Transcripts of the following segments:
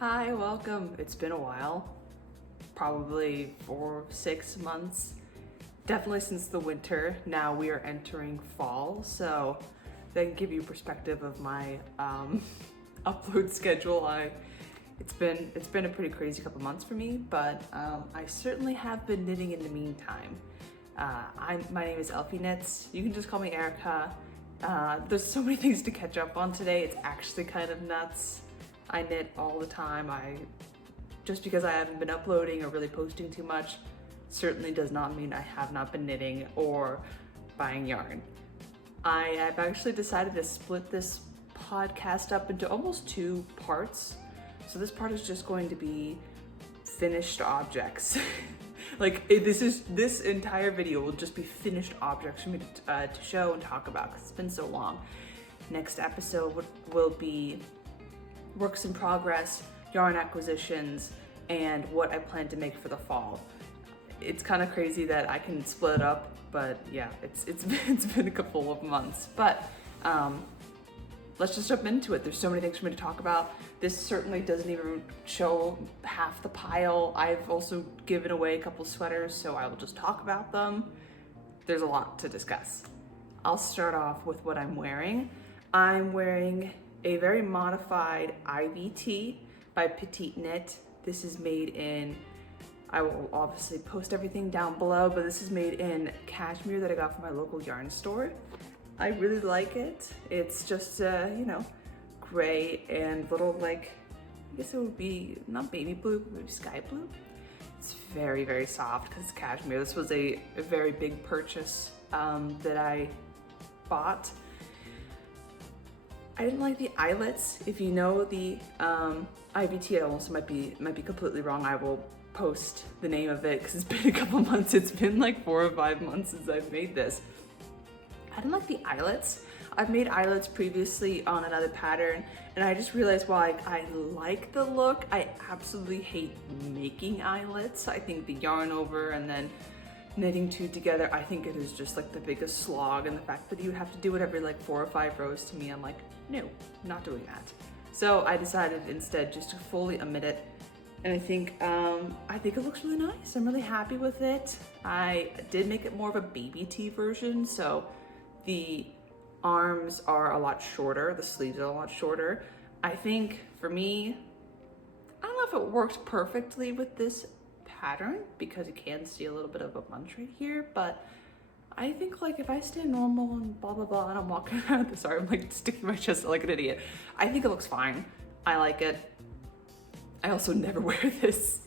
Hi, welcome. It's been a while, probably 4, 6 months, definitely since the winter. Now we are entering fall, so that can give you perspective of my upload schedule. It's been a pretty crazy couple months for me, but I certainly have been knitting in the meantime. My name is Elfie Knits. You can just call me Erica. There's so many things to catch up on today. It's actually kind of nuts. I knit all the time. Just because I haven't been uploading or really posting too much certainly does not mean I have not been knitting or buying yarn. I have actually decided to split this podcast up into almost 2 parts. So this part is just going to be finished objects. This entire video will just be finished objects for me to show and talk about because it's been so long. Next episode will be works in progress, yarn acquisitions, and what I plan to make for the fall. It's kind of crazy that I can split it up, but yeah, it's been a couple of months. But let's just jump into it. There's so many things for me to talk about. This certainly doesn't even show half the pile. I've also given away a couple sweaters, so I will just talk about them. There's a lot to discuss. I'll start off with what I'm wearing. I'm wearing a very modified IVT by Petite Knit. This is made in, I will obviously post everything down below, but this is made in cashmere that I got from my local yarn store. I really like it. It's just, gray and little I guess it would be, not baby blue, but maybe sky blue. It's very, very soft because it's cashmere. This was a very big purchase that I bought. I didn't like the eyelets. If you know the IVT, I also might be completely wrong. I will post the name of it because it's been a couple months. It's been like 4 or 5 months since I've made this. I didn't like the eyelets. I've made eyelets previously on another pattern, and I just realized while I like the look, I absolutely hate making eyelets. I think the yarn over and then knitting 2 together, I think it is just like the biggest slog, and the fact that you would have to do it every 4 or 5 rows, to me, I'm like, no, not doing that. So I decided instead just to fully omit it, and I think it looks really nice. I'm really happy with it. I did make it more of a baby tee version, so the arms are a lot shorter, the sleeves are a lot shorter. I think for me, I don't know if it worked perfectly with this pattern because you can see a little bit of a bunch right here, but I think if I stay normal and blah blah blah and I'm walking around this arm sticking my chest out like an idiot, I think it looks fine. I like it. I also never wear this.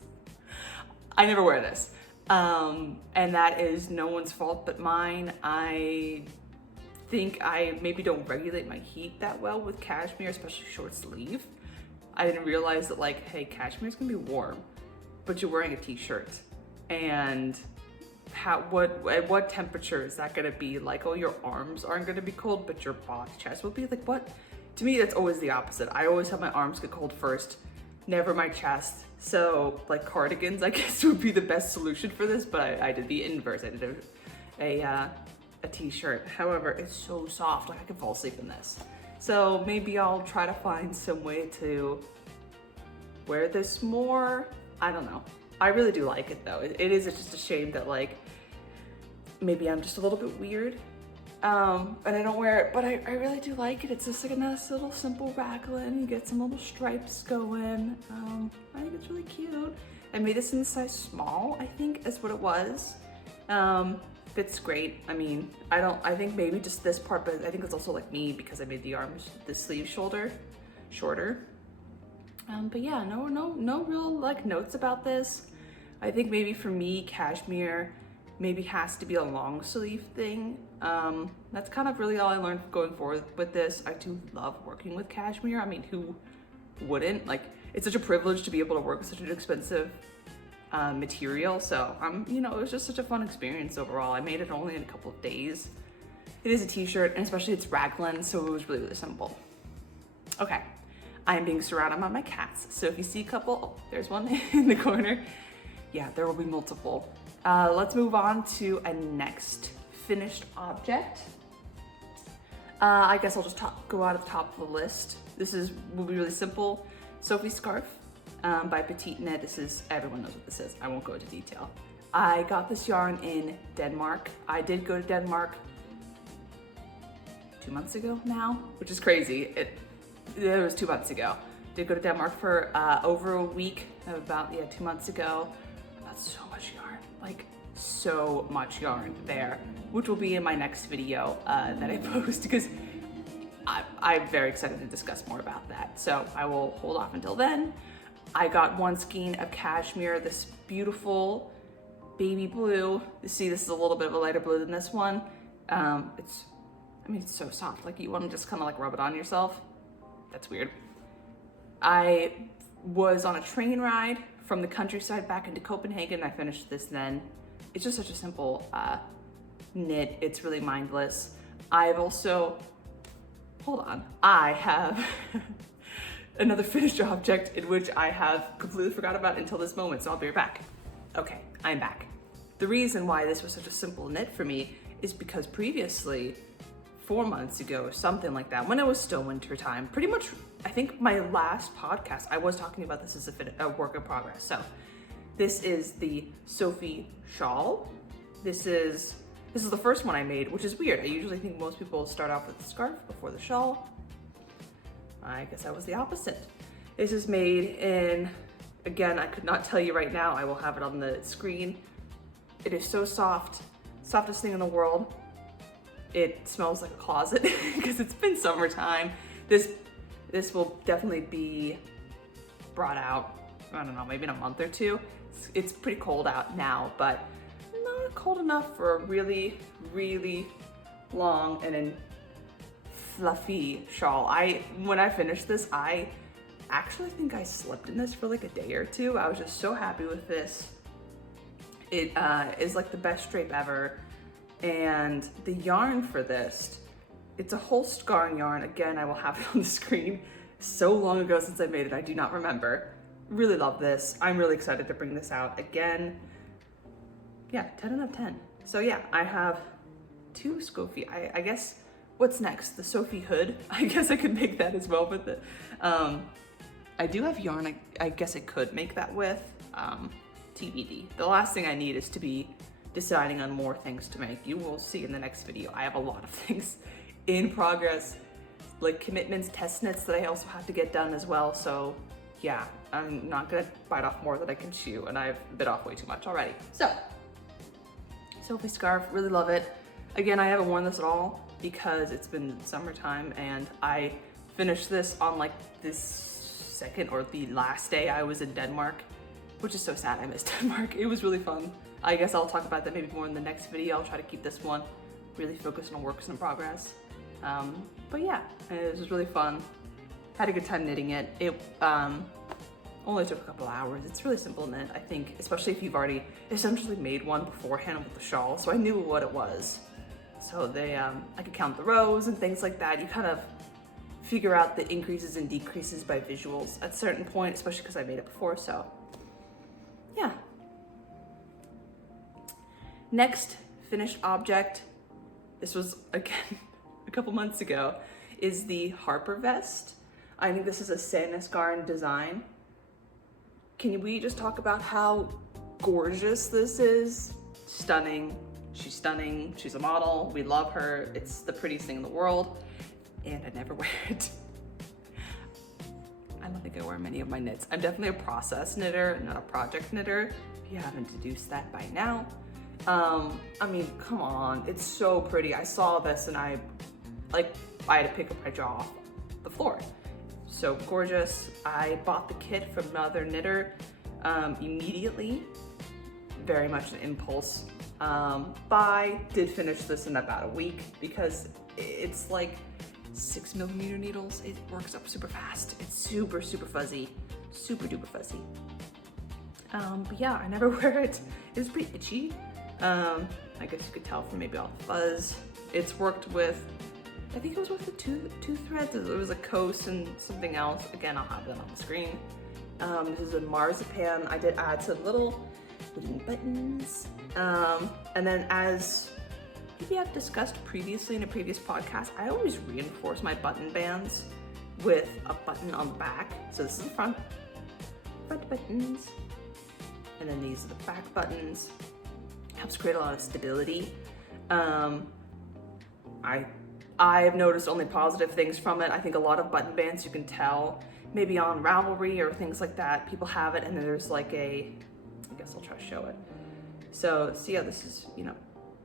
I never wear this. And that is no one's fault but mine. I think I maybe don't regulate my heat that well with cashmere, especially short sleeve. I didn't realize that hey, cashmere's gonna be warm, but you're wearing a t-shirt, and at what temperature is that gonna be? Oh, your arms aren't gonna be cold, but your body chest will be what? To me, that's always the opposite. I always have my arms get cold first, never my chest. So cardigans, I guess, would be the best solution for this, but I did the inverse. I did a t-shirt. However, it's so soft, I can fall asleep in this. So maybe I'll try to find some way to wear this more. I don't know. I really do like it though. It is just a shame that maybe I'm just a little bit weird and I don't wear it, but I really do like it. It's just a nice little simple raglan. You get some little stripes going. I think it's really cute. I made this in size small, I think is what it was. Fits great. I mean, I think maybe just this part, but I think it's also me because I made the arms, the sleeve shorter. But yeah, no real notes about this. I think maybe for me, cashmere maybe has to be a long sleeve thing. That's kind of really all I learned going forward with this. I do love working with cashmere. I mean, who wouldn't? It's such a privilege to be able to work with such an expensive material. So it was just such a fun experience overall. I made it only in a couple of days. It is a t-shirt, and especially it's raglan, so it was really, really simple. Okay, I am being surrounded by my cats. So if you see a couple, oh, there's one in the corner. Yeah, there will be multiple. Let's move on to a next finished object. I guess I'll just go out of the top of the list. Will be really simple. Sophie scarf. by Petite Knit. Everyone knows what this is. I won't go into detail. I got this yarn in Denmark. I did go to Denmark 2 months ago now, which is crazy. It was 2 months ago. Did go to Denmark for over a week, about 2 months ago. That's so much yarn, like so much yarn there, which will be in my next video that I post, because I'm very excited to discuss more about that. So I will hold off until then. I got one skein of cashmere, this beautiful baby blue. You see, this is a little bit of a lighter blue than this one. It's so soft, like you want to just kind of like rub it on yourself. That's weird. I was on a train ride from the countryside back into Copenhagen. I finished this then. It's just such a simple knit. It's really mindless. I've also, I have another finished object in which I have completely forgot about until this moment, so I'll be right back. Okay, I'm back. The reason why this was such a simple knit for me is because previously, 4 months ago or something like that, when it was still winter time, pretty much, I think my last podcast, I was talking about this as a work in progress. So this is the Sophie shawl. This is the first one I made, which is weird. I usually think most people start off with the scarf before the shawl. I guess I was the opposite. This is made in, again, I could not tell you right now. I will have it on the screen. It is so soft, softest thing in the world. It smells like a closet because it's been summertime. This will definitely be brought out, I don't know, maybe in a month or two. It's pretty cold out now, but not cold enough for a really, really long and fluffy shawl. When I finished this, I actually think I slept in this for like a day or two. I was just so happy with this. It is like the best drape ever. And the yarn for this, it's a Holst garn yarn. Again, I will have it on the screen. So long ago since I made it, I do not remember. Really love this. I'm really excited to bring this out again. Yeah, 10 out of 10. So yeah, I have 2 Sophie. I guess, what's next? The Sophie hood? I guess I could make that as well, but I do have yarn I guess I could make that with, TBD. The last thing I need is to be deciding on more things to make. You will see in the next video. I have a lot of things in progress, like commitments, test knits that I also have to get done as well. So yeah, I'm not gonna bite off more than I can chew, and I've bit off way too much already. So, Sophie scarf, really love it. Again, I haven't worn this at all because it's been summertime, and I finished this on like this second or the last day I was in Denmark, which is so sad. I miss Denmark. It was really fun. I guess I'll talk about that maybe more in the next video. I'll try to keep this one really focused on works in progress. But yeah, it was really fun. Had a good time knitting it. It only took a couple hours. It's really simple knit, I think, especially if you've already essentially made one beforehand with the shawl. So I knew what it was. So I could count the rows and things like that. You kind of figure out the increases and decreases by visuals at a certain point, especially because I made it before, so yeah. Next finished object, this was again a couple months ago, is the Harper vest. I think this is a Sanus Garn design. Can we just talk about how gorgeous this is? Stunning. She's stunning. She's a model. We love her. It's the prettiest thing in the world, and I never wear it. I don't think I wear many of my knits. I'm definitely a process knitter, not a project knitter, if you haven't deduced that by now. I mean, come on, it's so pretty. I saw this and I had to pick up my jaw off the floor. So gorgeous. I bought the kit from another knitter immediately. Very much an impulse buy. Did finish this in about a week because it's like 6mm needles. It works up super fast. It's super, super fuzzy. Super duper fuzzy. But yeah, I never wear it. It was pretty itchy. I guess you could tell from maybe all the fuzz. It's worked with, I think it was with the two threads. It was a coast and something else. Again, I'll have that on the screen. This is a marzipan. I did add some little wooden buttons. And then as maybe I've discussed previously in a previous podcast, I always reinforce my button bands with a button on the back. So this is the front, front buttons. And then these are the back buttons. Helps create a lot of stability. I've noticed only positive things from it. I think a lot of button bands you can tell, maybe on Ravelry or things like that, people have it, and then there's like I guess I'll try to show it. So see how this is, you know,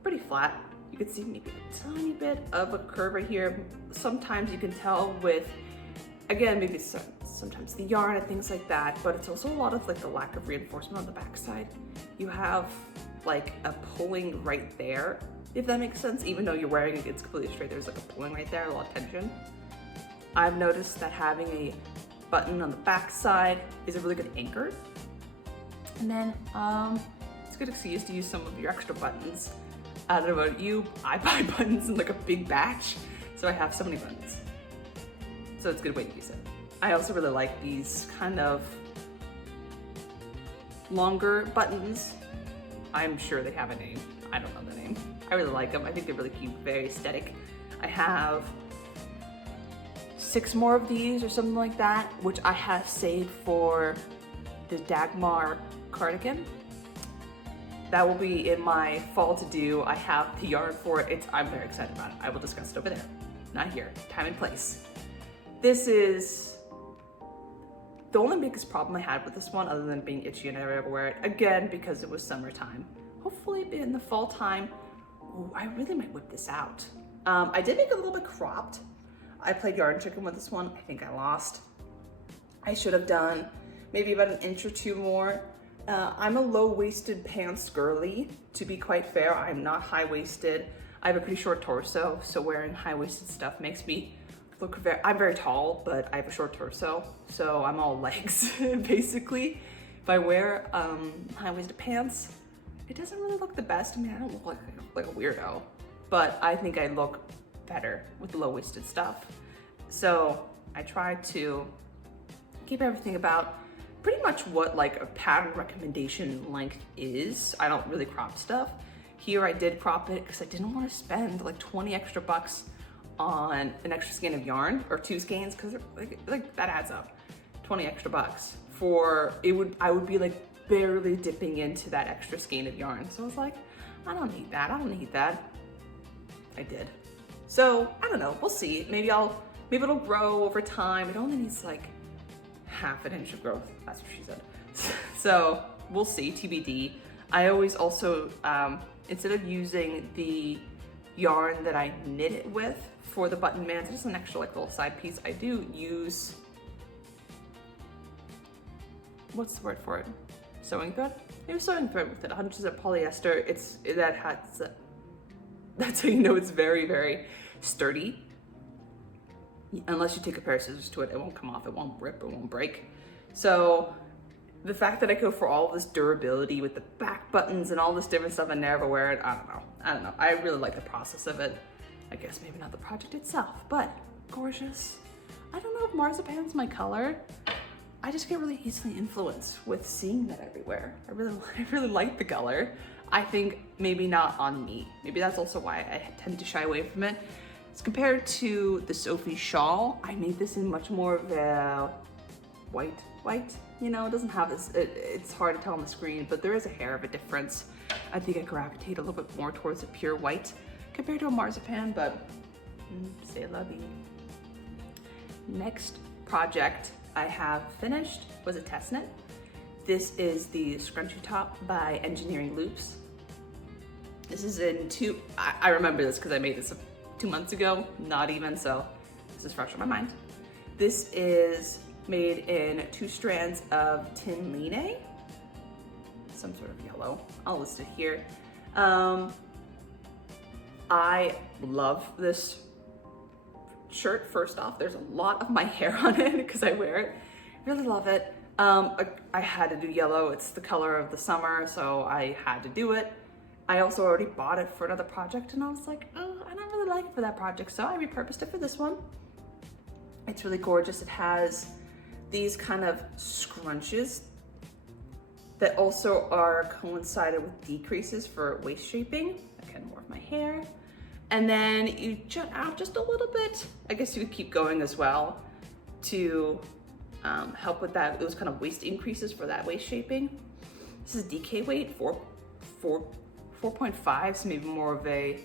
pretty flat. You can see maybe a tiny bit of a curve right here. Sometimes you can tell with, again, maybe sometimes the yarn and things like that, but it's also a lot of like the lack of reinforcement on the backside. You have like a pulling right there, if that makes sense. Even though you're wearing it, it's completely straight, there's like a pulling right there, a lot of tension. I've noticed that having a button on the back side is a really good anchor. And then it's a good excuse to use some of your extra buttons. I don't know about you, I buy buttons in like a big batch, so I have so many buttons. So it's a good way to use it. I also really like these kind of longer buttons. I'm sure they have a name. I don't know the name. I really like them. I think they're really cute, very aesthetic. I have 6 more of these or something like that, which I have saved for the Dagmar cardigan. That will be in my fall to do. I have the yarn for it. I'm very excited about it. I will discuss it over there, not here. Time and place. This is the only biggest problem I had with this one, other than being itchy and I never ever wear it, again, because it was summertime. Hopefully in the fall time, ooh, I really might whip this out. I did make it a little bit cropped. I played yarn chicken with this one. I think I lost. I should have done maybe about an inch or 2 more. I'm a low-waisted pants girly, to be quite fair. I'm not high-waisted. I have a pretty short torso, so wearing high-waisted stuff makes me look I'm very tall, but I have a short torso, so I'm all legs, basically. If I wear high-waisted pants, it doesn't really look the best. I mean, I don't look like a weirdo, but I think I look better with the low-waisted stuff. So I try to keep everything about pretty much what like a pattern recommendation length is. I don't really crop stuff. Here I did crop it because I didn't want to spend like 20 extra bucks on an extra skein of yarn, or 2 skeins, because like that adds up. 20 extra bucks for I would be like barely dipping into that extra skein of yarn. So I was like, I don't need that. I don't need that. I did. So I don't know. We'll see. Maybe it'll grow over time. It only needs like half an inch of growth. That's what she said. So we'll see. TBD. I always also instead of using the yarn that I knit it with for the button bands, just an extra like little side piece, I do use, what's the word for it? Sewing thread? Maybe sewing thread with it. 100% polyester. That's how you know it's very, very sturdy. Unless you take a pair of scissors to it, it won't come off, it won't rip, it won't break. So the fact that I go for all this durability with the back buttons and all this different stuff and never wear it, I don't know. I really like the process of it. I guess maybe not the project itself, but gorgeous. I don't know if marzipan's my color. I just get really easily influenced with seeing that everywhere. I really like the color. I think maybe not on me. Maybe that's also why I tend to shy away from it. As compared to the Sophie shawl, I made this in much more of a white, you know, it doesn't have this, it's hard to tell on the screen, but there is a hair of a difference. I think I gravitate a little bit more towards a pure white compared to a marzipan, but c'est la vie. Next project I have finished was a test knit. This is the Scrunchy top by Engineering Loops. This is in I remember this because I made this 2 months ago, not even, so this is fresh on my mind. This is made in 2 strands of tin line, some sort of yellow. I'll list it here. I love this shirt. First off, there's a lot of my hair on it because I wear it. Really love it. I had to do yellow. It's the color of the summer, so I had to do it. I also already bought it for another project, and I was like, oh, I don't really like it for that project, so I repurposed it for this one. It's really gorgeous. It has these kind of scrunches that also are coincided with decreases for waist shaping. Again, more of my hair. And then you jut out just a little bit. I guess you could keep going as well to help with that, those kind of waist increases for that waist shaping. This is DK weight, 4.5, so maybe more of a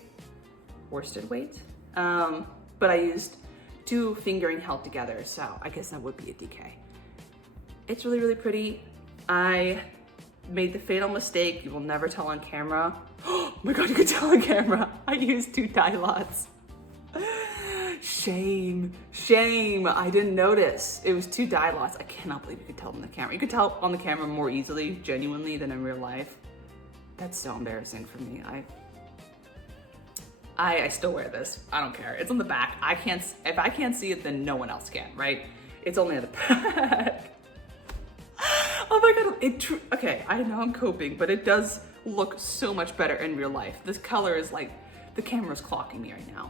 worsted weight. But I used 2 fingering held together, so I guess that would be a DK. It's really, really pretty. I made the fatal mistake, you will never tell on camera. Oh my God, you could tell on camera. I used 2 dye lots. Shame, shame, I didn't notice. It was 2 dye lots. I cannot believe you could tell on the camera. You could tell on the camera more easily, genuinely, than in real life. That's so embarrassing for me. I still wear this. I don't care. It's on the back. If I can't see it, then no one else can, right? It's only on the back. Oh my God, okay, I know I'm coping, but it does look so much better in real life. This color is like, the camera's clocking me right now.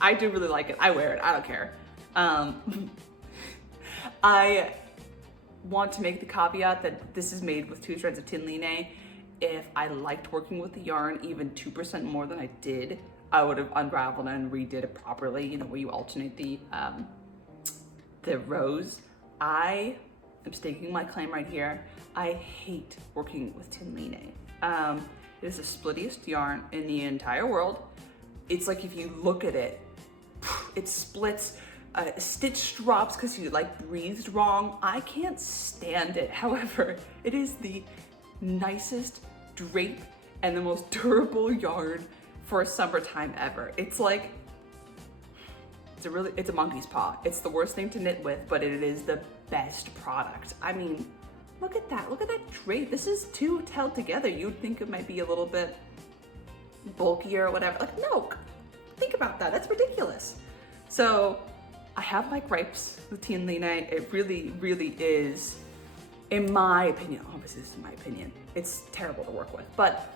I do really like it. I wear it, I don't care. I want to make the caveat that this is made with 2 strands of Tinline. If I liked working with the yarn even 2% more than I did, I would have unraveled and redid it properly, you know, where you alternate the rows. I am staking my claim right here. I hate working with Tinline. It is the splittiest yarn in the entire world. It's like if you look at it, it splits, stitch drops because you like breathed wrong. I can't stand it. However, it is the nicest drape and the most durable yarn for summertime ever. It's like, it's a monkey's paw. It's the worst thing to knit with, but it is the best product. I mean, look at that drape. This is 2 held together. You'd think it might be a little bit bulkier or whatever. Like, no, think about that. That's ridiculous. So I have my gripes with Tinline. It really, really is, in my opinion, obviously this is my opinion, it's terrible to work with, but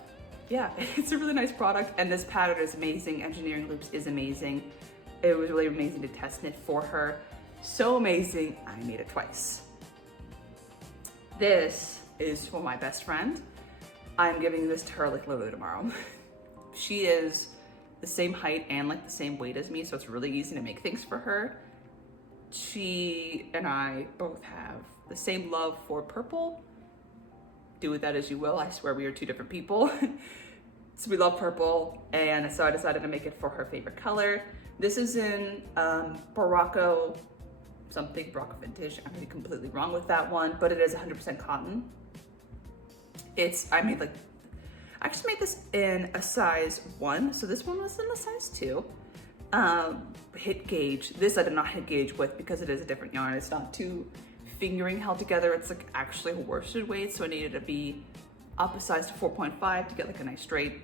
yeah, it's a really nice product, and this pattern is amazing. Engineering Loops is amazing. It was really amazing to test knit for her. So amazing, I made it twice. This is for my best friend. I'm giving this to her like literally tomorrow. She is the same height and like the same weight as me, so it's really easy to make things for her. She and I both have the same love for purple. Do with that as you will. I swear we are 2 different people. So we love purple, and so I decided to make it for her favorite color. This is in Barocco something, Barocco Vintage. I'm gonna be completely wrong with that one, but it is 100% cotton. I actually made this in a size 1, so this one was in a size 2. Hit gauge. This I did not hit gauge with because it is a different yarn. It's not 2 fingering held together. It's like actually a worsted weight, so I needed to be up a size to 4.5 to get like a nice straight.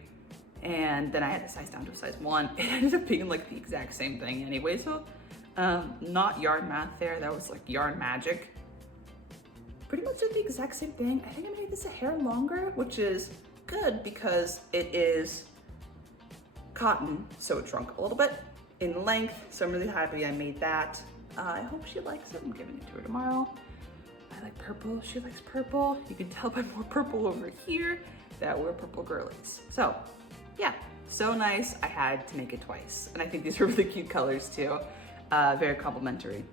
And then I had to size down to a size 1. It ended up being like the exact same thing anyway, so not yarn math there, that was like yarn magic. Pretty much did the exact same thing. I think I made this a hair longer, which is good because it is cotton, so it shrunk a little bit in length, so I'm really happy I made that. I hope she likes it. I'm giving it to her tomorrow. I like purple, she likes purple. You can tell by more purple over here that we're purple girlies. So yeah, so nice. I had to make it twice. And I think these are really cute colors too. Very complimentary.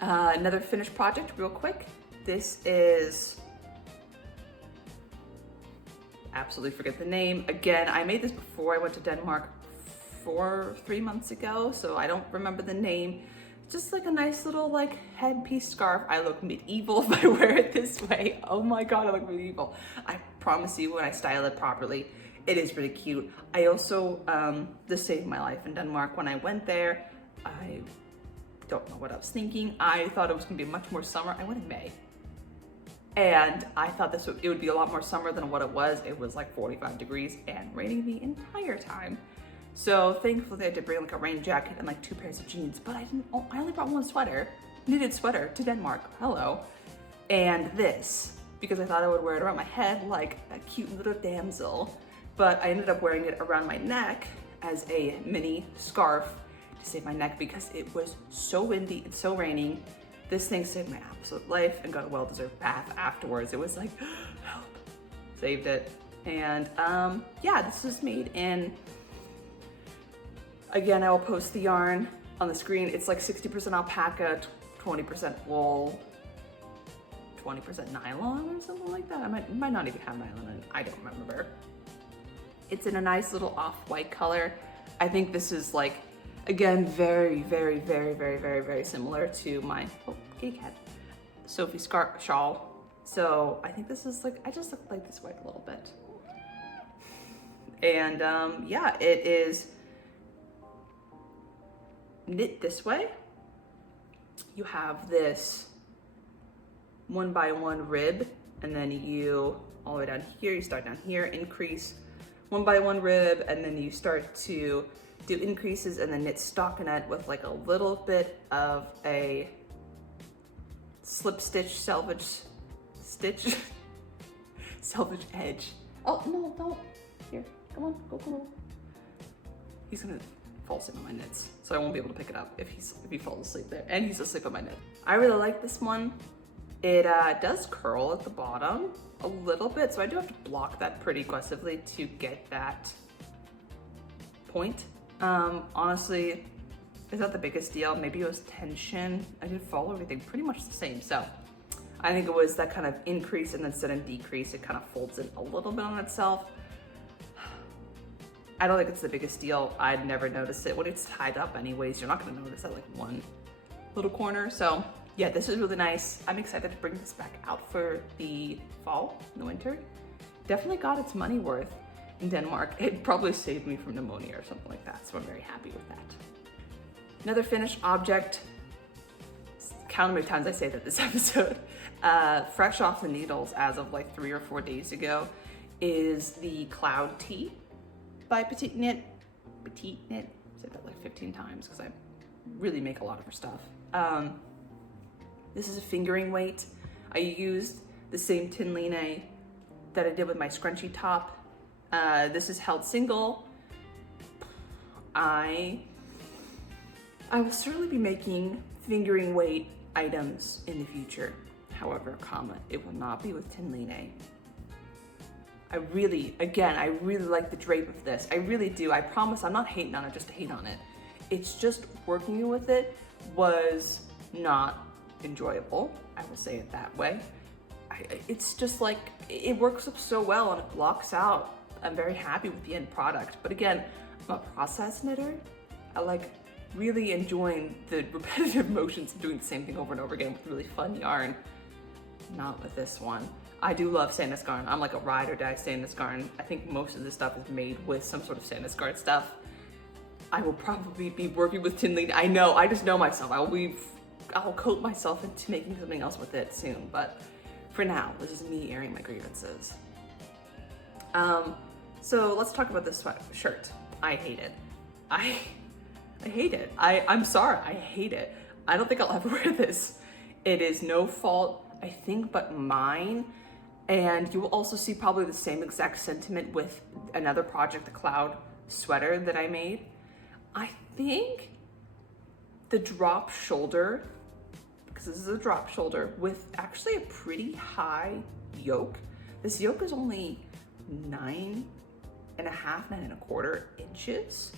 Another finished project real quick. This is, absolutely forget the name. Again, I made this before I went to Denmark 3 months ago, so I don't remember the name. Just like a nice little like headpiece scarf. I look medieval if I wear it this way. Oh my God, I look medieval. I promise you when I style it properly, it is really cute. I also, this saved my life in Denmark. When I went there, I don't know what I was thinking. I thought it was gonna be much more summer. I went in May. And I thought it would be a lot more summer than what it was. It was like 45 degrees and raining the entire time. So thankfully I did bring like a rain jacket and like 2 pairs of jeans, but I only brought 1 sweater, knitted sweater to Denmark, hello. And this, because I thought I would wear it around my head like a cute little damsel, but I ended up wearing it around my neck as a mini scarf to save my neck because it was so windy and so raining. This thing saved my absolute life and got a well-deserved bath afterwards. It was like, help, saved it. And yeah, this was made in, again, I will post the yarn on the screen, it's like 60% alpaca, 20% wool, 20% nylon or something like that. It might not even have nylon in it. I don't remember. It's in a nice little off-white color. I think this is like, again, very, very, very, very, very, very similar to my, oh, kitty cat, Sophie shawl. So I think this is like, I just look like this white a little bit. And yeah, it is knit this way. You have this 1x1 rib, and then you, all the way down here, you start down here, increase 1x1 rib, and then you start to do increases and then knit stockinette with like a little bit of a slip stitch selvage stitch selvage edge. Oh no, don't. Here, come on, go. He's gonna fall asleep on my knits, so I won't be able to pick it up if he falls asleep there, and he's asleep on my knit. I really like this one. It does curl at the bottom a little bit, so I do have to block that pretty aggressively to get that point. Honestly, it's not the biggest deal. Maybe it was tension. I did follow everything pretty much the same, so I think it was that kind of increase and then sudden decrease. It kind of folds in a little bit on itself. I don't think it's the biggest deal. I'd never notice it when it's tied up anyways. You're not gonna notice that like one little corner. So yeah, this is really nice. I'm excited to bring this back out for the fall, the winter. Definitely got its money worth in Denmark. It probably saved me from pneumonia or something like that. So I'm very happy with that. Another finished object, count how many times I say that this episode, fresh off the needles as of like 3 or 4 days ago, is the Cloud Tee by Petite Knit. Petite Knit, I said that like 15 times because I really make a lot of her stuff. This is a fingering weight. I used the same tin line that I did with my scrunchy top. This is held single. I will certainly be making fingering weight items in the future. However, it will not be with tin line. I really like the drape of this. I really do. I promise I'm not hating on it just to hate on it. It's just working with it was not enjoyable. I will say it that way. It's just like, it works up so well and it blocks out. I'm very happy with the end product. But again, I'm a process knitter. I like really enjoying the repetitive motions of doing the same thing over and over again with really fun yarn. Not with this one. I do love Sandnes garn. I'm like a ride or die Sandnes garn. I think most of this stuff is made with some sort of Sandnes garn stuff. I will probably be working with tin line. I know, I just know myself. I'll coat myself into making something else with it soon, but for now, this is me airing my grievances. So let's talk about this shirt. I hate it. I hate it. I'm sorry, I hate it. I don't think I'll ever wear this. It is no fault, I think, but mine. And you will also see probably the same exact sentiment with another project, the Cloud sweater that I made. I think the drop shoulder, because this is a drop shoulder with actually a pretty high yoke. This yoke is only 9.5, 9.25 inches,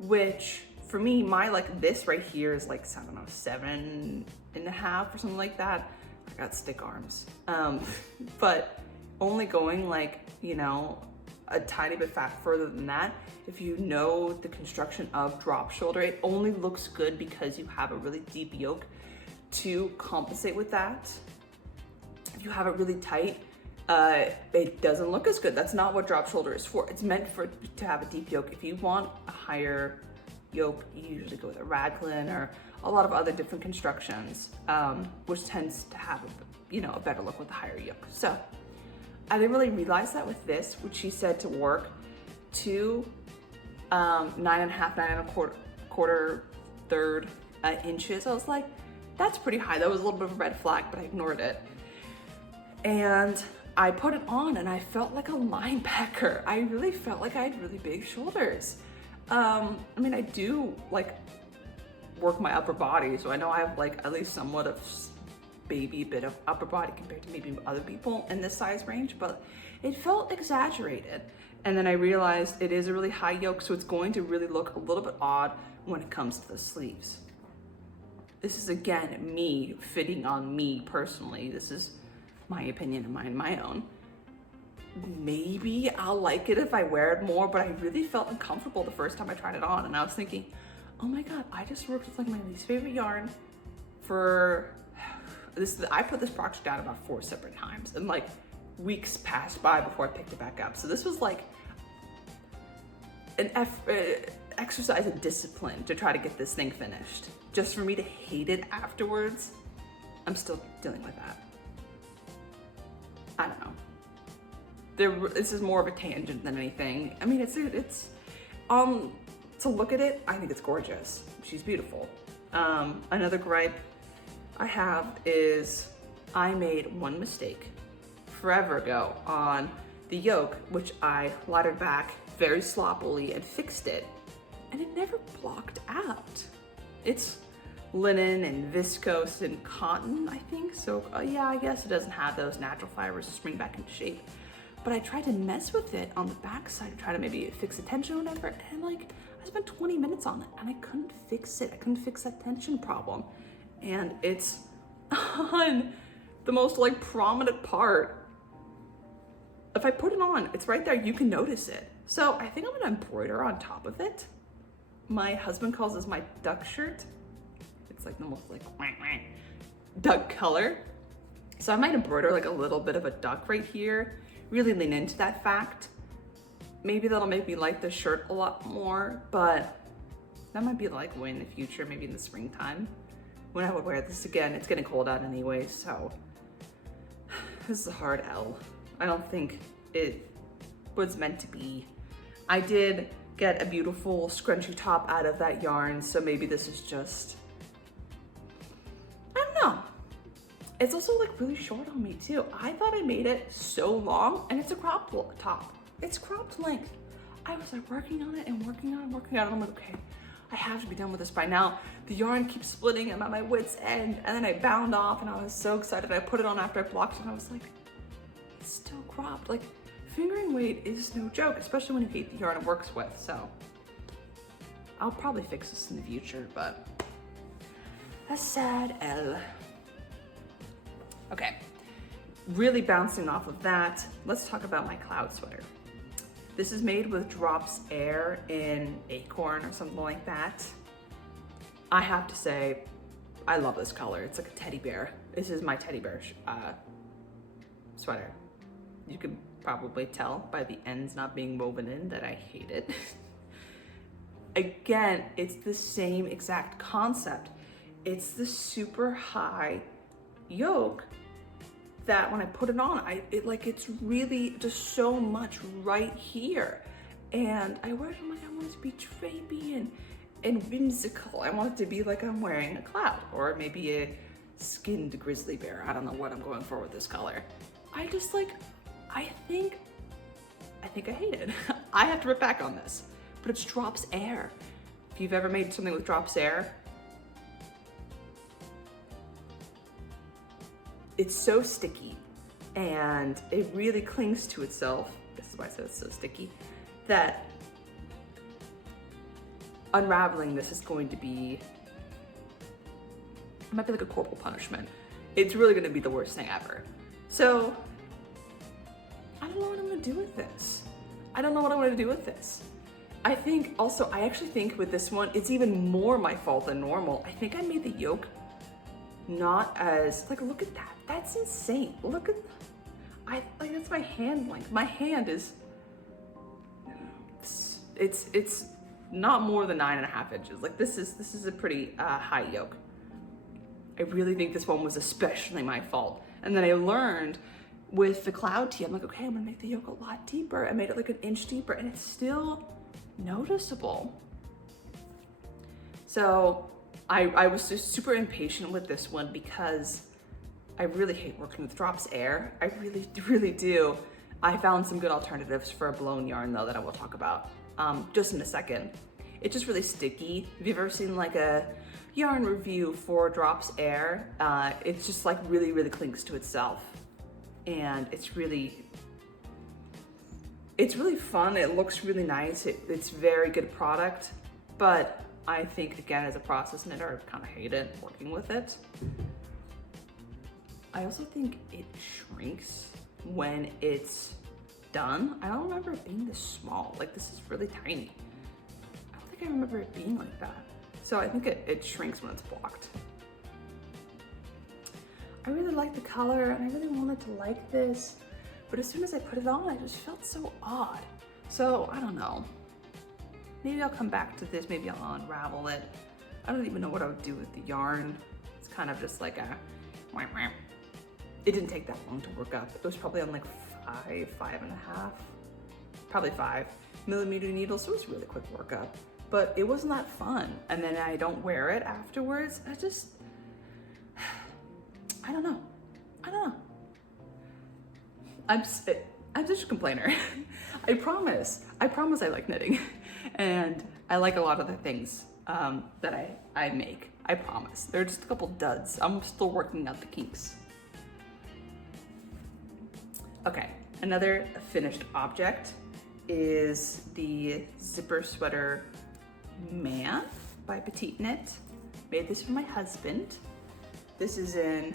which for me, my like this right here is like, I don't know, 7.5 or something like that. I got stick arms. But only going like, you know, a tiny bit further than that, if you know the construction of drop shoulder, it only looks good because you have a really deep yoke to compensate with that. If you have it really tight, it doesn't look as good. That's not what drop shoulder is for. It's meant to have a deep yoke. If you want a higher yoke, you usually go with a raglan or a lot of other different constructions, which tends to have a better look with a higher yoke. So I didn't really realize that with this, which she said to work to 9.5, 9.25 third inches. I was like, that's pretty high. That was a little bit of a red flag, but I ignored it. And I put it on and I felt like a linebacker. I really felt like I had really big shoulders. I mean, I do like work my upper body, so I know I have like at least somewhat of baby bit of upper body compared to maybe other people in this size range, but it felt exaggerated. And then I realized it is a really high yoke, so it's going to really look a little bit odd when it comes to the sleeves. This is, again, me fitting on me personally. This is my opinion and my own. Maybe I'll like it if I wear it more, but I really felt uncomfortable the first time I tried it on. And I was thinking, oh my God, I just worked with like my least favorite yarn for this. I put this project down about 4 separate times, and like weeks passed by before I picked it back up. So this was like an exercise in discipline to try to get this thing finished. Just for me to hate it afterwards, I'm still dealing with that. I don't know. This is more of a tangent than anything. I mean, it's to look at it, I think it's gorgeous. She's beautiful. Another gripe I have is I made one mistake forever ago on the yoke, which I laddered back very sloppily and fixed it, and it never blocked out. It's linen and viscose and cotton, I think. So yeah, I guess it doesn't have those natural fibers to spring back into shape. But I tried to mess with it on the back side to try to maybe fix the tension or whatever, and like I spent 20 minutes on it and I couldn't fix it. I couldn't fix that tension problem. And it's on the most like prominent part. If I put it on, it's right there, you can notice it. So I think I'm gonna embroider on top of it. My husband calls this my duck shirt. It's like the most like duck color. So I might embroider like a little bit of a duck right here, really lean into that fact. Maybe that'll make me like the shirt a lot more, but that might be like way in the future, maybe in the springtime, when I would wear this again. It's getting cold out anyway, so this is a hard L. I don't think it was meant to be. I did get a beautiful scrunchy top out of that yarn, so maybe this is just, I don't know. It's also like really short on me too. I thought I made it so long, and it's a crop top. It's cropped length. I was like working on it and working on it and working on it. I'm like, okay, I have to be done with this by now. The yarn keeps splitting. I'm at my wit's end. And then I bound off and I was so excited. I put it on after I blocked it and I was like, it's still cropped. Like, fingering weight is no joke, especially when you hate the yarn it works with. So I'll probably fix this in the future, but a sad L. Okay, really bouncing off of that, let's talk about my cloud sweater. This is made with Drops Air in Acorn or something like that. I have to say, I love this color. It's like a teddy bear. This is my teddy bear sweater. You can probably tell by the ends not being woven in that I hate it. Again, it's the same exact concept. It's the super high yoke that when I put it on, it's really just so much right here. And I wear it, I'm like, I want it to be drapey and whimsical. I want it to be like I'm wearing a cloud or maybe a skinned grizzly bear. I don't know what I'm going for with this color. I just like, I think I hate it. I have to rip back on this, but it's Drops Air. If you've ever made something with Drops Air, it's so sticky and it really clings to itself. This is why I said it's so sticky, that unraveling this is going to be, it might be like a corporal punishment. It's really gonna be the worst thing ever. So I don't know what I'm gonna do with this. I don't know what I'm gonna do with this. I actually think with this one, it's even more my fault than normal. I think I made the yoke not as, like, look at that. That's insane. Look at, that's my hand length. My hand is, it's not more than 9.5 inches. Like this is a pretty high yoke. I really think this one was especially my fault. And then I learned with the cloud tee, I'm like, okay, I'm gonna make the yoke a lot deeper. I made it like 1 inch deeper and it's still noticeable. So I was just super impatient with this one because I really hate working with Drops Air. I really, really do. I found some good alternatives for a blown yarn though that I will talk about just in a second. It's just really sticky. Have you ever seen like a yarn review for Drops Air? It's just like really, really clings to itself. And it's really, It's really fun. It looks really nice. It's very good product, but I think again, as a process knitter, I kind of hate it working with it. I also think it shrinks when it's done. I don't remember it being this small. Like, this is really tiny. I don't think I remember it being like that. So I think it shrinks when it's blocked. I really like the color and I really wanted to like this, but as soon as I put it on, I just felt so odd. So I don't know. Maybe I'll come back to this. Maybe I'll unravel it. I don't even know what I would do with the yarn. It's kind of just like a, it didn't take that long to work up. It was probably on like 5.5, probably 5mm needles. So it was a really quick workup, but it wasn't that fun. And then I don't wear it afterwards. I don't know. I'm just a complainer. I promise I like knitting and I like a lot of the things that I make. I promise. There are just a couple duds. I'm still working out the kinks. Okay, another finished object is the zipper sweater Man by Petite Knit. Made this for my husband. This is in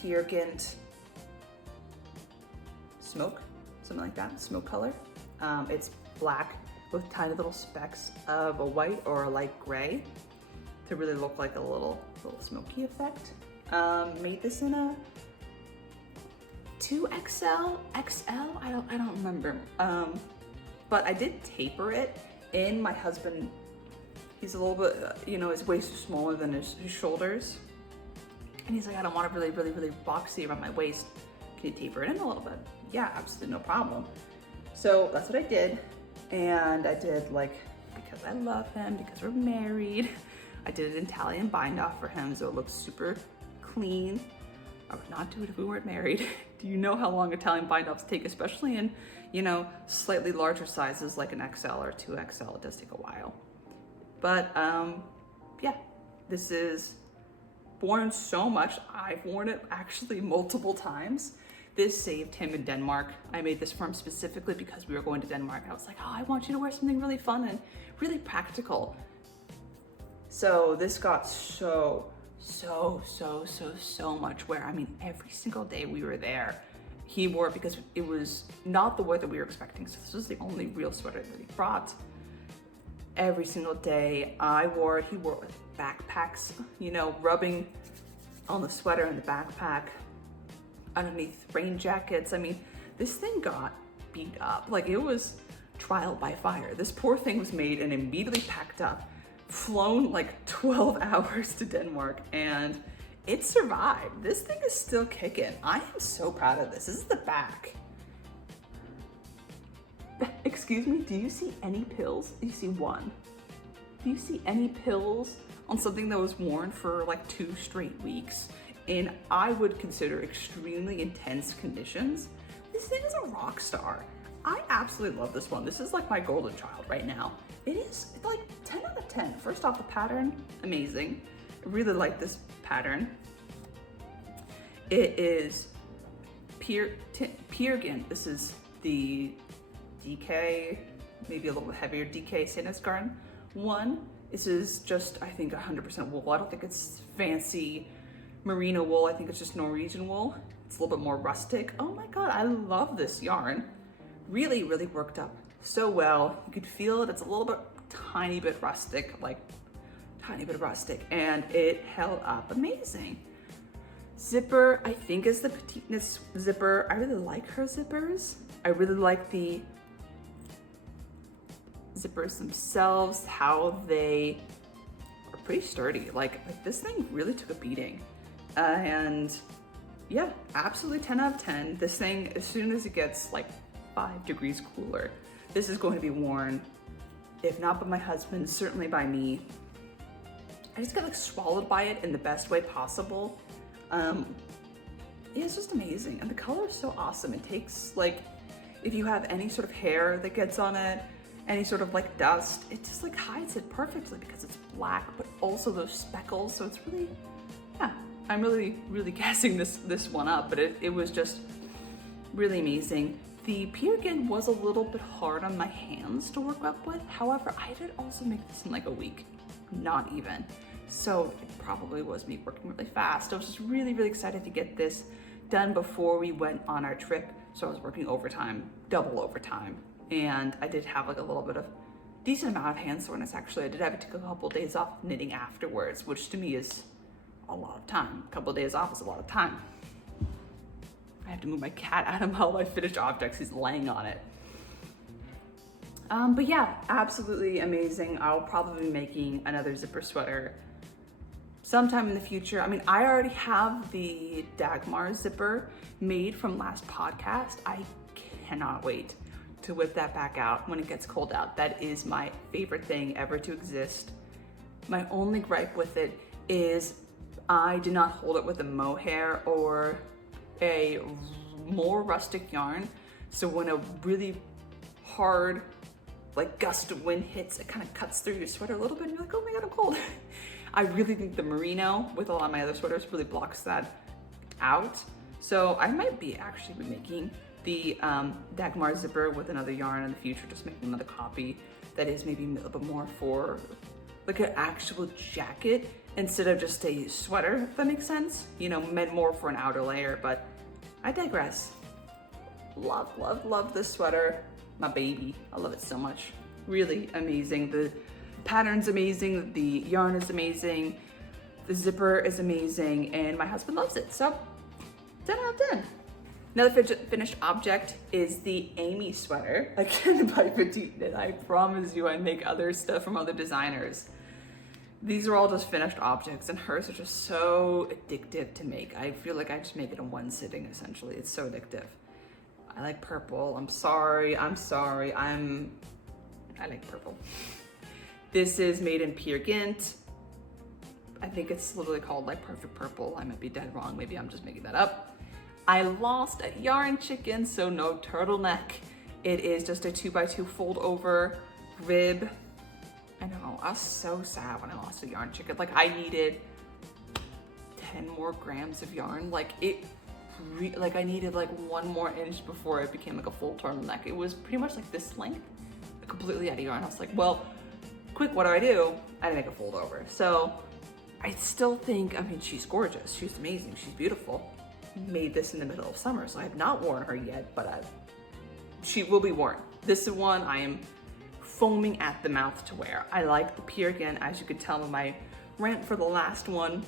Peargent Smoke, something like that, smoke color. It's black with tiny little specks of a white or a light gray to really look like a little smoky effect. Made this in a 2XL, XL, I don't remember. But I did taper it in. My husband, he's a little bit, his waist is smaller than his shoulders. And he's like, I don't want it really boxy around my waist. Can you taper it in a little bit? Yeah, absolutely, no problem. So that's what I did. And I did, because I love him, because we're married, I did an Italian bind off for him so it looks super clean. I would not do it if we weren't married. Do you know how long Italian bind-offs take, especially in, slightly larger sizes like an XL or 2XL? It does take a while. But yeah, this is worn so much. I've worn it actually multiple times. This saved him in Denmark. I made this for him specifically because we were going to Denmark. I was like, oh, I want you to wear something really fun and really practical. So this got so much wear. I mean, every single day we were there, he wore it because it was not the weather we were expecting. So this was the only real sweater that he brought. Every single day I wore it. He wore it with backpacks, rubbing on the sweater and the backpack, underneath rain jackets. I mean, this thing got beat up. Like, it was trial by fire. This poor thing was made and immediately packed up, flown like 12 hours to Denmark, and it survived. This thing is still kicking. I am so proud of this. This is the back. Excuse me, do you see any pills? You see one. Do you see any pills on something that was worn for like 2 straight weeks in, I would consider, extremely intense conditions? This thing is a rock star. I absolutely love this one. This is like my golden child right now. It's like 10 out of 10. First off, the pattern, amazing. I really like this pattern. It is Peargent. This is the DK, maybe a little bit heavier DK Sandnesgarn one. This is just, I think, 100% wool. I don't think it's fancy merino wool. I think it's just Norwegian wool. It's a little bit more rustic. Oh my God, I love this yarn. Really worked up so well. You could feel it. It's a little bit, tiny bit rustic, and it held up amazing. Zipper, I think, is the Petite Knit zipper. I really like her zippers. I really like the zippers themselves, how they are pretty sturdy. Like this thing really took a beating. And yeah, absolutely 10 out of 10. This thing, as soon as it gets like 5 degrees cooler, this is going to be worn, if not by my husband, certainly by me. I just got like swallowed by it in the best way possible. Yeah, it's just amazing. And the color is so awesome. It takes, like, if you have any sort of hair that gets on it, any sort of like dust, it just like hides it perfectly because it's black, but also those speckles. So it's really, yeah, I'm really gassing this one up, but it was just really amazing. The Piergin was a little bit hard on my hands to work up with. However, I did also make this in like a week, not even. So it probably was me working really fast. I was just really, really excited to get this done before we went on our trip. So I was working overtime, double overtime. And I did have like a little bit of decent amount of hand soreness actually. I did have to take a couple of days off knitting afterwards, which to me is a lot of time. A couple of days off is a lot of time. I have to move my cat out of all my finished objects. He's laying on it. But yeah, absolutely amazing. I'll probably be making another zipper sweater sometime in the future. I mean, I already have the Dagmar zipper made from last podcast. I cannot wait to whip that back out when it gets cold out. That is my favorite thing ever to exist. My only gripe with it is I did not hold it with a mohair or a more rustic yarn. So when a really hard like gust of wind hits, it kind of cuts through your sweater a little bit and you're like, oh my God, I'm cold. I really think the merino with a lot of my other sweaters really blocks that out. So I might be actually making the Dagmar zipper with another yarn in the future, just making another copy that is maybe a little bit more for like an actual jacket instead of just a sweater, if that makes sense. You know, meant more for an outer layer, but I digress. Love, love, love this sweater. My baby, I love it so much. Really amazing. The pattern's amazing, the yarn is amazing, the zipper is amazing, and my husband loves it, so 10 out of 10. Another finished object is the Amy sweater, again by Petite Knit. I promise you I make other stuff from other designers. These are all just finished objects, and hers are just so addictive to make. I feel like I just make it in one sitting, essentially. It's so addictive. I like purple. I'm sorry. I like purple. This is made in Peer Gynt. I think it's literally called like Perfect Purple. I might be dead wrong. Maybe I'm just making that up. I lost at Yarn Chicken, so no turtleneck. It is just a 2x2 fold over rib. I know, I was so sad when I lost a Yarn Chicken. Like I needed 10 more grams of yarn. Like I needed like 1 more inch before it became like a full turtleneck. It was pretty much like this length, completely out of yarn. I was like, well, quick, what do? I had to make a fold over. So I still think, I mean, she's gorgeous. She's amazing. She's beautiful. Made this in the middle of summer, so I have not worn her yet, but she will be worn. This is one I am foaming at the mouth to wear. I like the Peer Gynt, as you could tell in my rant for the last one.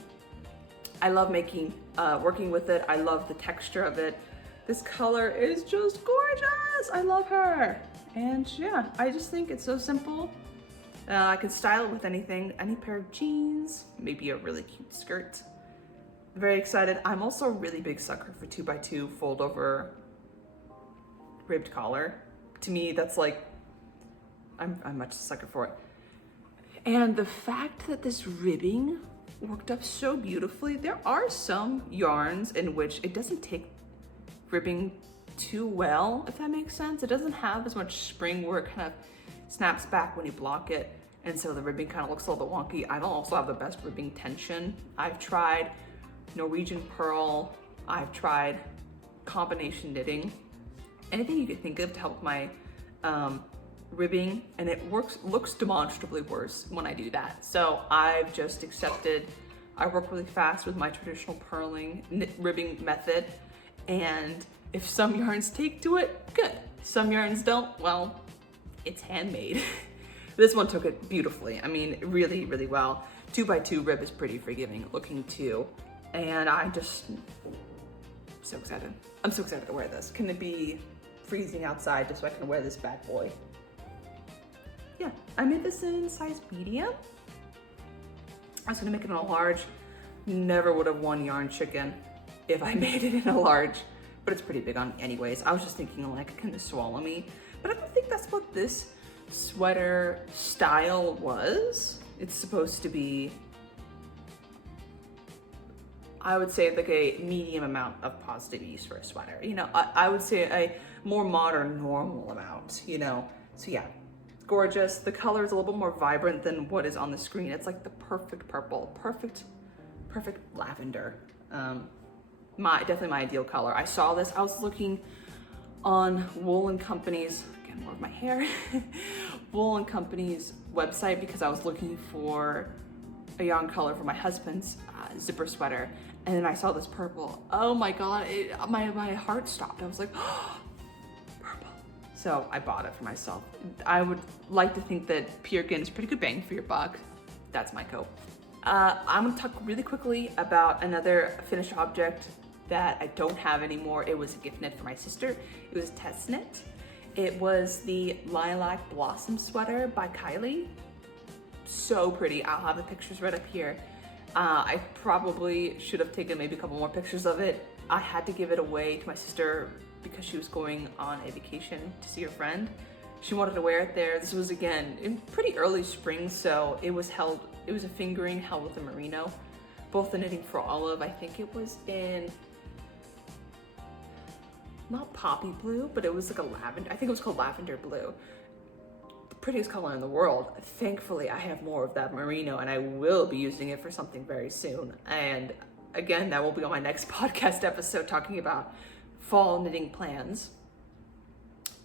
I love working with it. I love the texture of it. This color is just gorgeous. I love her. And yeah, I just think it's so simple. I can style it with anything, any pair of jeans, maybe a really cute skirt. Very excited. I'm also a really big sucker for 2x2 fold over ribbed collar. To me, that's like, I'm much a sucker for it. And the fact that this ribbing worked up so beautifully, there are some yarns in which it doesn't take ribbing too well, if that makes sense. It doesn't have as much spring where it kind of snaps back when you block it. And so the ribbing kind of looks a little bit wonky. I don't also have the best ribbing tension. I've tried Norwegian purl, I've tried combination knitting, anything you could think of to help my ribbing, and it looks demonstrably worse when I do that. So I've just accepted, I work really fast with my traditional purling ribbing method, and if some yarns take to it, good. Some yarns don't, well, it's handmade. This one took it beautifully. I mean, really, really well. 2x2 rib is pretty forgiving looking too. And I'm so excited. I'm so excited to wear this. Can it be freezing outside just so I can wear this bad boy? Yeah, I made this in size medium. I was gonna make it in a large. Never would have won Yarn Chicken if I made it in a large, but it's pretty big on me anyways. I was just thinking like, can this swallow me? But I don't think that's what this sweater style was. It's supposed to be, I would say like a medium amount of positive use for a sweater. You know, I would say a more modern, normal amount, you know? So yeah, gorgeous. The color is a little bit more vibrant than what is on the screen. It's like the perfect purple, perfect lavender. Definitely my ideal color. I saw this, I was looking on Wool & Company's, again, more of my hair, Wool & Company's website because I was looking for a yarn color for my husband's zipper sweater. And then I saw this purple. Oh my God, my heart stopped. I was like, oh, purple. So I bought it for myself. I would like to think that Peerkin is pretty good bang for your buck. That's my coat. I'm gonna talk really quickly about another finished object that I don't have anymore. It was a gift knit for my sister. It was a test knit. It was the Lilac Blossom Sweater by Kylie. So pretty. I'll have the pictures right up here. I probably should have taken maybe a couple more pictures of it. I had to give it away to my sister because she was going on a vacation to see her friend. She wanted to wear it there. This was again in pretty early spring, so it was a fingering held with a merino. Both the knitting for Olive, I think it was in, not poppy blue, but it was like a lavender, I think it was called lavender blue. Prettiest color in the world. Thankfully, I have more of that merino and I will be using it for something very soon. And again, that will be on my next podcast episode talking about fall knitting plans.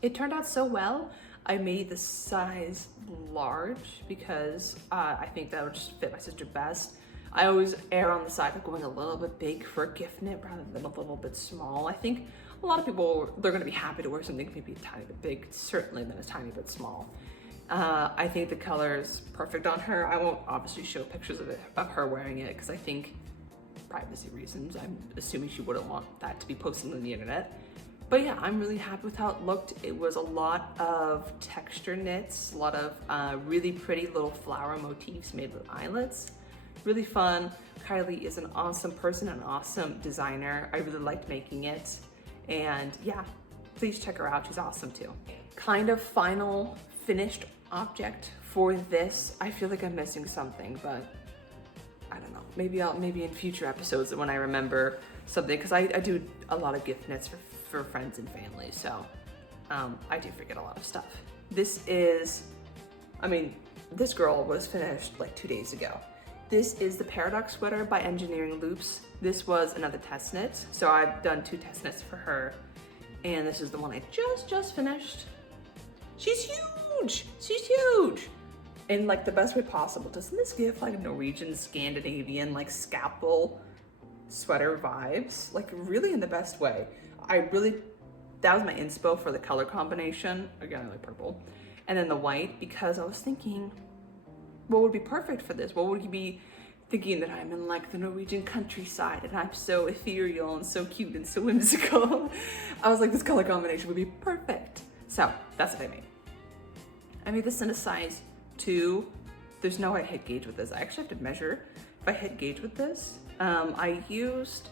It turned out so well. I made the size large because I think that would just fit my sister best. I always err on the side of going a little bit big for a gift knit rather than a little bit small. I think a lot of people, they're gonna be happy to wear something maybe a tiny bit big, certainly than a tiny bit small. I think the color is perfect on her. I won't obviously show pictures of her wearing it because I think privacy reasons, I'm assuming she wouldn't want that to be posted on the internet. But yeah, I'm really happy with how it looked. It was a lot of texture knits, a lot of really pretty little flower motifs made with eyelets. Really fun. Kylie is an awesome person, an awesome designer. I really liked making it. And yeah, please check her out. She's awesome too. Kind of final finished object for this. I feel like I'm missing something, but I don't know. Maybe in future episodes when I remember something, because I do a lot of gift knits for friends and family, so I do forget a lot of stuff. This girl was finished like 2 days ago. This is the Paradox Sweater by Engineering Loops. This was another test knit, so I've done 2 test knits for her, and this is the one I just finished. She's huge! She's huge! In like the best way possible. Doesn't this give like Norwegian, Scandinavian, like scalpel sweater vibes? Like really in the best way. That was my inspo for the color combination. Again, I like purple. And then the white, because I was thinking, what would be perfect for this? What would you be thinking that I'm in like the Norwegian countryside and I'm so ethereal and so cute and so whimsical? I was like, this color combination would be perfect. So that's what I made. I made this in a size 2. There's no way I hit gauge with this. I actually have to measure if I hit gauge with this. I used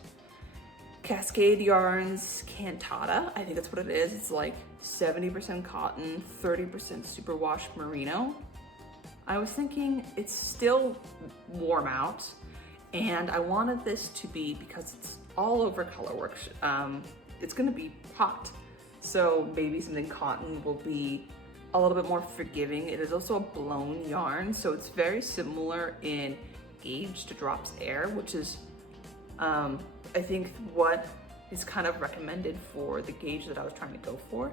Cascade Yarns Cantata. I think that's what it is. It's like 70% cotton, 30% superwash merino. I was thinking it's still warm out and I wanted this to be, because it's all over Colorworks, it's gonna be hot. So maybe something cotton will be a little bit more forgiving. It is also a blown yarn, so it's very similar in gauge to Drops Air, which is I think what is kind of recommended for the gauge that I was trying to go for.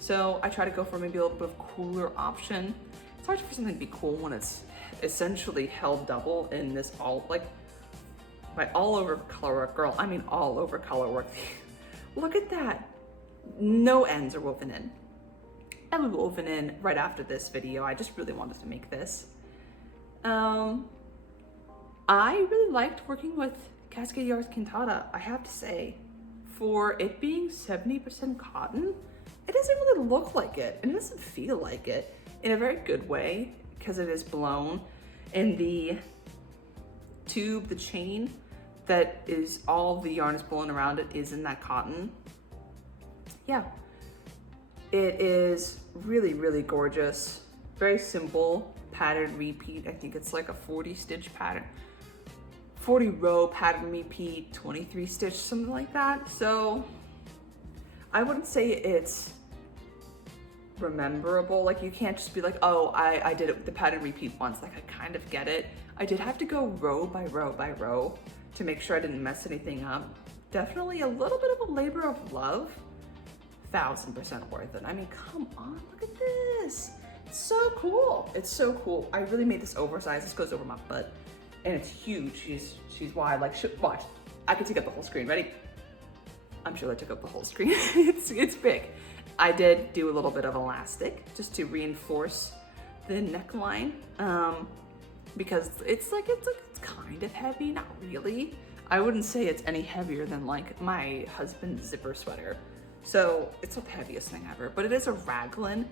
So I try to go for maybe a little bit of cooler option. It's hard for something to be cool when it's essentially held double in this all over colorwork, girl. I mean all over colorwork. Look at that. No ends are woven in. That will be woven in right after this video. I just really wanted to make this. I really liked working with Cascade Yarns Cantata, I have to say. For it being 70% cotton, it doesn't really look like it, and it doesn't feel like it in a very good way, because it is blown. And the tube, the chain that is all the yarn is blown around it is in that cotton. Yeah, it is really, really gorgeous. Very simple pattern repeat. I think it's like a 40 stitch pattern. 40 row pattern repeat, 23 stitch, something like that. So I wouldn't say it's rememberable. Like you can't just be like, oh, I did it with the pattern repeat once. Like I kind of get it. I did have to go row by row by row to make sure I didn't mess anything up. Definitely a little bit of a labor of love. 1000% worth it. I mean, come on, look at this. It's so cool. It's so cool. I really made this oversized. This goes over my butt and it's huge. She's wide, like, watch. I could take up the whole screen, ready? I'm sure I took up the whole screen. It's big. I did do a little bit of elastic just to reinforce the neckline because it's kind of heavy, not really. I wouldn't say it's any heavier than like my husband's zipper sweater. So it's not the heaviest thing ever, but it is a raglan.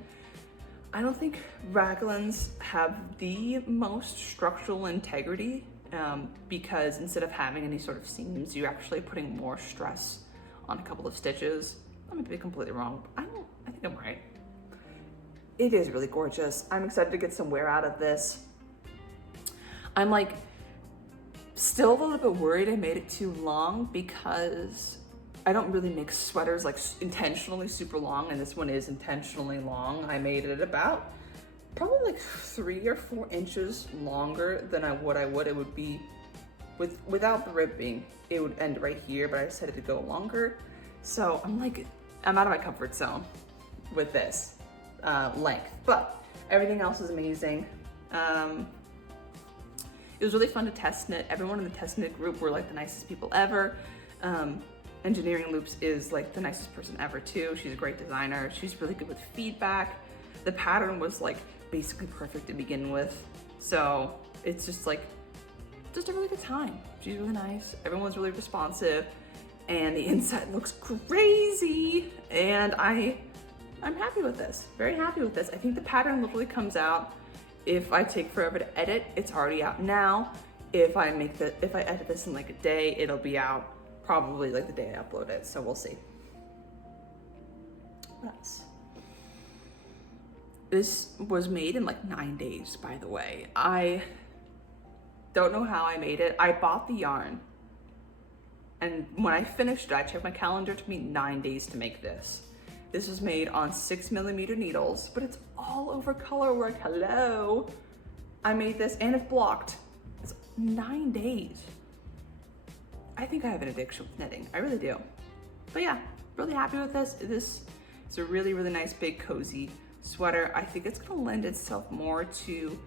I don't think raglans have the most structural integrity because instead of having any sort of seams, you're actually putting more stress on a couple of stitches. I might be completely wrong. I think I'm right. It is really gorgeous. I'm excited to get some wear out of this. I'm like still a little bit worried I made it too long because I don't really make sweaters like intentionally super long, and this one is intentionally long. I made it about probably like 3 or 4 inches longer than what I would. It would be without the ribbing. It would end right here, but I decided to go longer. So I'm out of my comfort zone with this length, but everything else is amazing. It was really fun to test knit. Everyone in the test knit group were like the nicest people ever. Engineering Loops is like the nicest person ever too. She's a great designer. She's really good with feedback. The pattern was like basically perfect to begin with. So it's just a really good time. She's really nice. Everyone's really responsive and the inside looks crazy. And I'm happy with this, very happy with this. I think the pattern literally comes out. If I take forever to edit, it's already out now. If I edit this in like a day, it'll be out probably like the day I upload it. So we'll see. What else? This was made in like 9 days, by the way. I don't know how I made it. I bought the yarn. And when I finished it, I checked my calendar. It took me 9 days to make this. This was made on 6mm needles, but it's all over color work. Hello. I made this and it's blocked. It's 9 days. I think I have an addiction with knitting. I really do. But yeah, really happy with this. This is a really, really nice, big, cozy sweater. I think it's gonna lend itself more to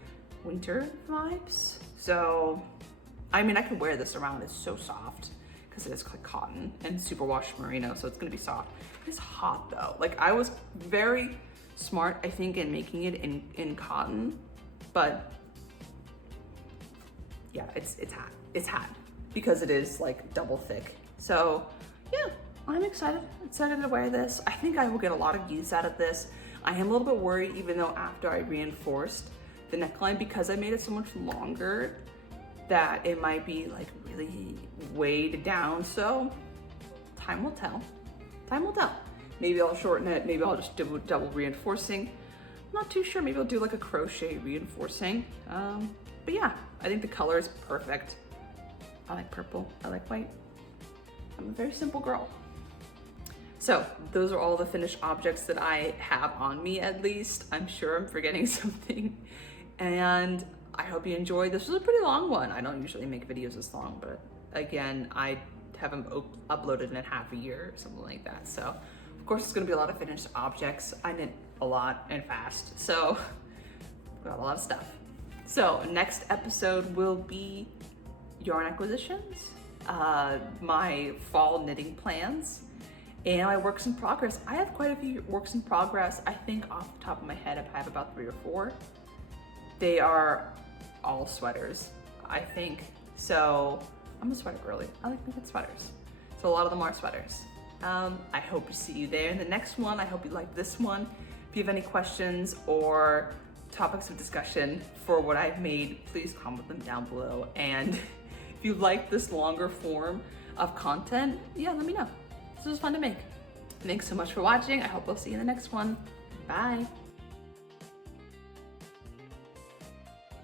winter vibes. So, I mean, I could wear this around. It's so soft because it is like cotton and superwash merino, so it's gonna be soft. It's hot though. Like I was very smart, I think, in making it in cotton, but yeah, it's hot. It's hot because it is like double thick. So yeah, I'm excited to wear this. I think I will get a lot of use out of this. I am a little bit worried, even though after I reinforced the neckline, because I made it so much longer, that it might be like really weighed down. So time will tell. Time will tell. Maybe I'll shorten it. Maybe I'll just do double reinforcing. I'm not too sure. Maybe I'll do like a crochet reinforcing. But yeah, I think the color is perfect. I like purple. I like white. I'm a very simple girl. So those are all the finished objects that I have on me, at least. I'm sure I'm forgetting something. And I hope you enjoyed. This was a pretty long one. I don't usually make videos this long, but again, I haven't uploaded in half a year or something like that. So of course it's gonna be a lot of finished objects. I knit a lot and fast, so got a lot of stuff. So next episode will be yarn acquisitions, my fall knitting plans, and my works in progress. I have quite a few works in progress. I think off the top of my head, I have about 3 or 4. They are all sweaters, I think. So I'm a sweater girly. I like making sweaters. So a lot of them are sweaters. I hope to see you there in the next one. I hope you like this one. If you have any questions or topics of discussion for what I've made, please comment them down below. And if you like this longer form of content, yeah, let me know. This was fun to make. Thanks so much for watching. I hope I'll see you in the next one. Bye.